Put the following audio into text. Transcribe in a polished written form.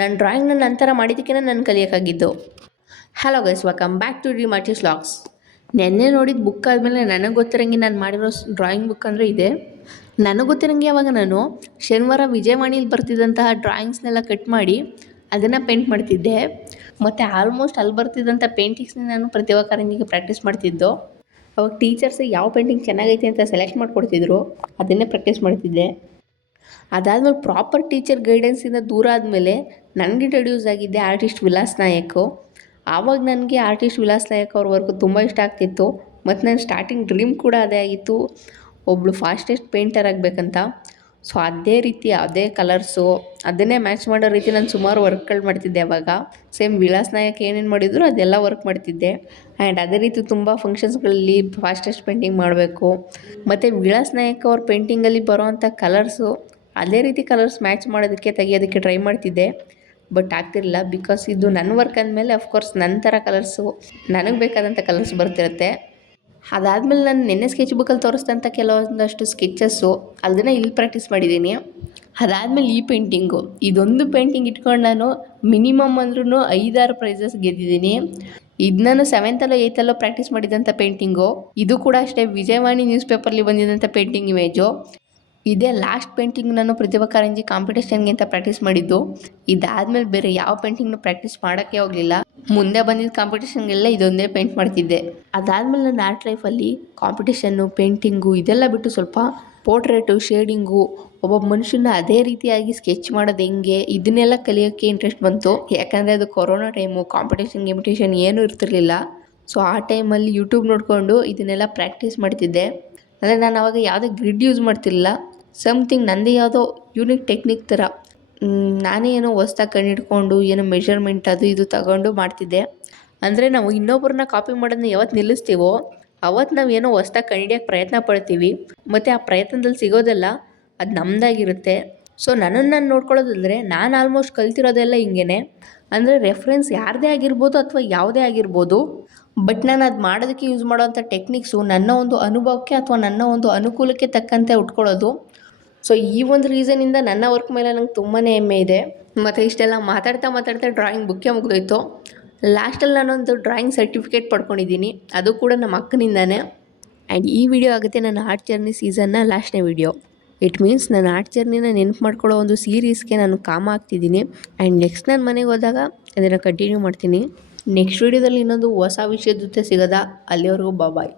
ನಾನು ಡ್ರಾಯಿಂಗ್ನ ನಂತರ ಮಾಡಿದ್ದಕ್ಕೆ ನಾನು ಕಲಿಯೋಕ್ಕಾಗಿದ್ದು. Hello guys, welcome back to the Martis vlogs. ನೆನ್ನೆ ನೋಡಿದ ಬುಕ್ ಆದಮೇಲೆ ನನಗೆ ಗೊತ್ತಿರಂಗೆ ನಾನು ಮಾಡಿರೋ ಡ್ರಾಯಿಂಗ್ ಬುಕ್ ಅಂದರೆ ಇದೆ. ನನಗೆ ಗೊತ್ತಿರಂಗೆ ಅವಾಗ ನಾನು ಶನಿವಾರ ವಿಜಯವಾಣಿಲಿ ಬರ್ತಿದ್ದಂತಹ ಡ್ರಾಯಿಂಗ್ಸ್ನೆಲ್ಲ ಕಟ್ ಮಾಡಿ ಅದನ್ನು ಪೇಂಟ್ ಮಾಡ್ತಿದ್ದೆ. ಮತ್ತು ಆಲ್ಮೋಸ್ಟ್ ಅಲ್ಲಿ ಬರ್ತಿದ್ದಂಥ ಪೇಂಟಿಂಗ್ಸ್ನ ನಾನು ಪ್ರತಿಭಾ ಕಾರಂಜಿಗೆ ಪ್ರಾಕ್ಟೀಸ್ ಮಾಡ್ತಿದ್ದು. ಅವಾಗ ಟೀಚರ್ಸ್ ಯಾವ ಪೇಂಟಿಂಗ್ ಚೆನ್ನಾಗೈತೆ ಅಂತ ಸೆಲೆಕ್ಟ್ ಮಾಡಿಕೊಡ್ತಿದ್ರು, ಅದನ್ನೇ ಪ್ರಾಕ್ಟೀಸ್ ಮಾಡ್ತಿದ್ದೆ. ಅದಾದಮೇಲೆ ಪ್ರಾಪರ್ ಟೀಚರ್ ಗೈಡೆನ್ಸಿಂದ ದೂರ ಆದಮೇಲೆ ನನಗೆ ಇಂಟ್ರಡ್ಯೂಸ್ ಆಗಿದ್ದೆ ಆರ್ಟಿಸ್ಟ್ ವಿಲಾಸ್ ನಾಯಕ್. ಆವಾಗ ನನಗೆ ಆರ್ಟಿಸ್ಟ್ ವಿಲಾಸ್ ನಾಯಕ್ ಅವ್ರ ವರ್ಕು ತುಂಬ ಇಷ್ಟ ಆಗ್ತಿತ್ತು. ಮತ್ತು ನನ್ನ ಸ್ಟಾರ್ಟಿಂಗ್ ಡ್ರೀಮ್ ಕೂಡ ಅದೇ ಆಗಿತ್ತು, ಒಬ್ಬಳು ಫಾಸ್ಟೆಸ್ಟ್ ಪೇಂಟರ್ ಆಗಬೇಕಂತ. ಸೊ ಅದೇ ರೀತಿ ಅದೇ ಕಲರ್ಸು ಅದನ್ನೇ ಮ್ಯಾಚ್ ಮಾಡೋ ರೀತಿ ನಾನು ಸುಮಾರು ವರ್ಕ್ಗಳು ಮಾಡ್ತಿದ್ದೆ. ಅವಾಗ ಸೇಮ್ ವಿಲಾಸ್ ನಾಯಕ್ ಏನೇನು ಮಾಡಿದ್ರು ಅದೆಲ್ಲ ವರ್ಕ್ ಮಾಡ್ತಿದ್ದೆ. ಆ್ಯಂಡ್ ಅದೇ ರೀತಿ ತುಂಬ ಫಂಕ್ಷನ್ಸ್ಗಳಲ್ಲಿ ಫಾಸ್ಟೆಸ್ಟ್ ಪೇಂಟಿಂಗ್ ಮಾಡಬೇಕು. ಮತ್ತು ವಿಲಾಸ್ ನಾಯಕ್ ಅವ್ರ ಪೇಂಟಿಂಗಲ್ಲಿ ಬರೋವಂಥ ಕಲರ್ಸು ಅದೇ ರೀತಿ ಕಲರ್ಸ್ ಮ್ಯಾಚ್ ಮಾಡೋದಕ್ಕೆ ತೆಗಿಯೋದಕ್ಕೆ ಟ್ರೈ ಮಾಡ್ತಿದ್ದೆ. ಬಟ್ ಆಗ್ತಿರಲಿಲ್ಲ, ಬಿಕಾಸ್ ಇದು ನನ್ನ ವರ್ಕ್ ಅಂದಮೇಲೆ ಅಫ್ಕೋರ್ಸ್ ನನ್ನ ಥರ ಕಲರ್ಸು ನನಗೆ ಬೇಕಾದಂಥ ಕಲರ್ಸ್ ಬರ್ತಿರುತ್ತೆ. ಅದಾದಮೇಲೆ ನಾನು ನೆನ್ನೆ ಸ್ಕೆಚ್ ಬುಕ್ಕಲ್ಲಿ ತೋರಿಸಿದಂಥ ಕೆಲವೊಂದಷ್ಟು ಸ್ಕೆಚಸ್ಸು ಅದನ್ನು ಇಲ್ಲಿ ಪ್ರಾಕ್ಟೀಸ್ ಮಾಡಿದ್ದೀನಿ. ಅದಾದಮೇಲೆ ಈ ಪೇಂಟಿಂಗು, ಇದೊಂದು ಪೇಂಟಿಂಗ್ ಇಟ್ಕೊಂಡು ನಾನು ಮಿನಿಮಮ್ ಅಂದ್ರೂ 5-6 ಪ್ರೈಸಸ್ ಗೆದ್ದಿದ್ದೀನಿ. ಇದು ನಾನು 7th 8th ಪ್ರಾಕ್ಟೀಸ್ ಮಾಡಿದಂಥ ಪೇಂಟಿಂಗು. ಇದು ಕೂಡ ಅಷ್ಟೇ ವಿಜಯವಾಣಿ ನ್ಯೂಸ್ ಪೇಪರ್ಲಿ ಬಂದಿದ್ದಂಥ ಪೇಂಟಿಂಗ್ ಇಮೇಜು. ಇದೇ ಲಾಸ್ಟ್ ಪೇಂಟಿಂಗ್ ನಾನು ಪ್ರತಿಭಾ ಕಾರಂಜಿ ಕಾಂಪಿಟೇಷನ್ಗೆ ಅಂತ ಪ್ರಾಕ್ಟೀಸ್ ಮಾಡಿದ್ದು. ಇದಾದಮೇಲೆ ಬೇರೆ ಯಾವ ಪೇಂಟಿಂಗ್ನು ಪ್ರಾಕ್ಟೀಸ್ ಮಾಡೋಕ್ಕೆ ಹೋಗಲಿಲ್ಲ. ಮುಂದೆ ಬಂದಿದ್ದ ಕಾಂಪಿಟೇಷನ್ಗೆಲ್ಲ ಇದೊಂದೇ ಪೇಂಟ್ ಮಾಡ್ತಿದ್ದೆ. ಅದಾದಮೇಲೆ ನನ್ನ ಆರ್ಟ್ ಲೈಫಲ್ಲಿ ಕಾಂಪಿಟೇಷನ್ನು, ಪೇಂಟಿಂಗು ಇದೆಲ್ಲ ಬಿಟ್ಟು ಸ್ವಲ್ಪ ಪೋರ್ಟ್ರೇಟು, ಶೇಡಿಂಗು, ಒಬ್ಬ ಮನುಷ್ಯನ ಅದೇ ರೀತಿಯಾಗಿ ಸ್ಕೆಚ್ ಮಾಡೋದು ಹೆಂಗೆ ಇದನ್ನೆಲ್ಲ ಕಲಿಯೋಕ್ಕೆ ಇಂಟ್ರೆಸ್ಟ್ ಬಂತು. ಯಾಕಂದರೆ ಅದು ಕೊರೋನಾ ಟೈಮು, ಕಾಂಪಿಟೇಷನ್ ಏನೂ ಇರ್ತಿರ್ಲಿಲ್ಲ. ಸೊ ಆ ಟೈಮಲ್ಲಿ ಯೂಟ್ಯೂಬ್ ನೋಡಿಕೊಂಡು ಇದನ್ನೆಲ್ಲ ಪ್ರಾಕ್ಟೀಸ್ ಮಾಡ್ತಿದ್ದೆ. ಅಂದರೆ ನಾನು ಆವಾಗ ಯಾವುದೇ ಗ್ರಿಡ್ ಯೂಸ್ ಮಾಡ್ತಿರಲಿಲ್ಲ, ಸಮ್ಥಿಂಗ್ ನನ್ನದೇ ಯಾವುದೋ ಯೂನಿಕ್ ಟೆಕ್ನಿಕ್ ಥರ ನಾನೇ ಏನೋ ಹೊಸ್ದಾಗಿ ಕಂಡಿಡ್ಕೊಂಡು ಏನೋ ಮೆಷರ್ಮೆಂಟ್ ಅದು ಇದು ತಗೊಂಡು ಮಾಡ್ತಿದ್ದೆ. ಅಂದರೆ ನಾವು ಇನ್ನೊಬ್ಬರನ್ನ ಕಾಪಿ ಮಾಡೋದನ್ನ ಯಾವತ್ತು ನಿಲ್ಲಿಸ್ತೀವೋ ಅವತ್ತು ನಾವು ಏನೋ ಹೊಸ್ದಾಗಿ ಕಂಡಿಡಿಯೋಕ್ಕೆ ಪ್ರಯತ್ನ ಪಡ್ತೀವಿ. ಮತ್ತು ಆ ಪ್ರಯತ್ನದಲ್ಲಿ ಸಿಗೋದೆಲ್ಲ ಅದು ನಮ್ಮದಾಗಿರುತ್ತೆ. ಸೊ ನನ್ನನ್ನು ನಾನು ನೋಡ್ಕೊಳ್ಳೋದಂದರೆ ನಾನು ಆಲ್ಮೋಸ್ಟ್ ಕಲ್ತಿರೋದೆಲ್ಲ ಹಿಂಗೇ. ಅಂದರೆ ರೆಫರೆನ್ಸ್ ಯಾರದೇ ಆಗಿರ್ಬೋದು ಅಥವಾ ಯಾವುದೇ ಆಗಿರ್ಬೋದು, ಬಟ್ ನಾನು ಅದು ಮಾಡೋದಕ್ಕೆ ಯೂಸ್ ಮಾಡೋವಂಥ ಟೆಕ್ನಿಕ್ಸು ನನ್ನ ಒಂದು ಅನುಭವಕ್ಕೆ ಅಥವಾ ನನ್ನ ಒಂದು ಅನುಕೂಲಕ್ಕೆ ತಕ್ಕಂತೆ ಉಟ್ಕೊಳ್ಳೋದು. ಸೊ ಈ ಒಂದು ರೀಸನಿಂದ ನನ್ನ ವರ್ಕ್ ಮೇಲೆ ನಂಗೆ ತುಂಬಾ ಹೆಮ್ಮೆ ಇದೆ. ಮತ್ತು ಇಷ್ಟೆಲ್ಲ ಮಾತಾಡ್ತಾ ಡ್ರಾಯಿಂಗ್ ಬುಕ್ಕೇ ಮುಗಿದೋಯ್ತು. ಲಾಸ್ಟಲ್ಲಿ ನಾನೊಂದು ಡ್ರಾಯಿಂಗ್ ಸರ್ಟಿಫಿಕೇಟ್ ಪಡ್ಕೊಂಡಿದ್ದೀನಿ, ಅದು ಕೂಡ ನಮ್ಮ ಅಕ್ಕನಿಂದಾನೇ. ಆ್ಯಂಡ್ ಈ ವಿಡಿಯೋ ಆಗುತ್ತೆ ನನ್ನ ಆರ್ಟ್ ಜರ್ನಿ ಸೀಸನ್ನ ಲಾಸ್ಟ್ನೇ ವಿಡಿಯೋ. ಇಟ್ ಮೀನ್ಸ್ ನನ್ನ ಆರ್ಟ್ ಜರ್ನಿನ ನೆನಪು ಮಾಡ್ಕೊಳ್ಳೋ ಒಂದು ಸೀರೀಸ್ಗೆ ನಾನು ಕಾಮ ಆಗ್ತಿದ್ದೀನಿ. ಆ್ಯಂಡ್ ನೆಕ್ಸ್ಟ್ ನಾನು ಮನೆಗೆ ಹೋದಾಗ ಅದನ್ನು ಕಂಟಿನ್ಯೂ ಮಾಡ್ತೀನಿ. ನೆಕ್ಸ್ಟ್ ವಿಡಿಯೋದಲ್ಲಿ ಇನ್ನೊಂದು ಹೊಸ ವಿಷಯದ ಜೊತೆ ಸಿಗೋದಾ? ಅಲ್ಲಿವರೆಗೂ ಬಾಯ್.